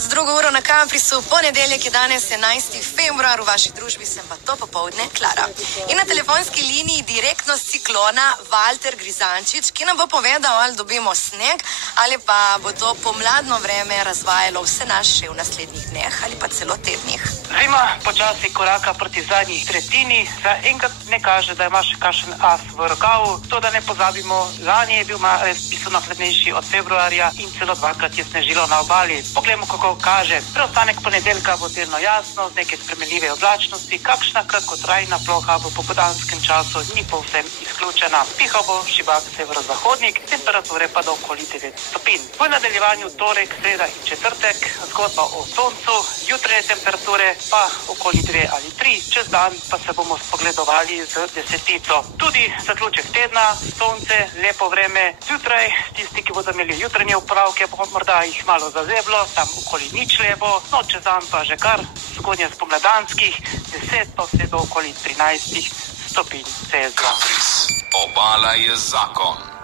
Z drugo uro na Kamprisu, ponedeljek je danes 11. februar, v vaši družbi sem pa to popoldne Klara. In na telefonski liniji direktno z ciklona Valter Grizančič, ki nam bo povedal, ali dobimo sneg, ali pa bo to pomladno vreme razvajalo vse naše v naslednjih dneh ali pa celo tednih. Zima počasi koraka proti zadnji tretjini, za enkrat ne kaže, da imaš kakšen as v rokavu. To, da ne pozabimo, lani je bil res bistveno hladnejši od februarja in celo dvakrat je snežilo na obali. Poglejmo, kako kaže. Preostanek ponedeljka bo delno jasno, z neke spremenljive oblačnosti, kakšna kratkotrajna ploha v popoldanskem času ni povsem izključena. Pihal bo šibak severozahodnik, temperature pa do okoli 9 stopinj. V nadaljevanju torek, sreda in četrtek, zgodba o soncu, jutranje temperature pa okoli 2 ali 3, čez dan pa se bomo spogledovali z desetico. Tudi zaključek tedna, sonce, lepo vreme, zjutraj, tisti, ki bodo imeli jutranje upravke, bo morda jih malo zazeblo, tam okoli nič lepo, no čez dan pa že kar zgodnje spomladanskih 10 pa vse do okoli 13 stopinj Celzija. Obala je zakon.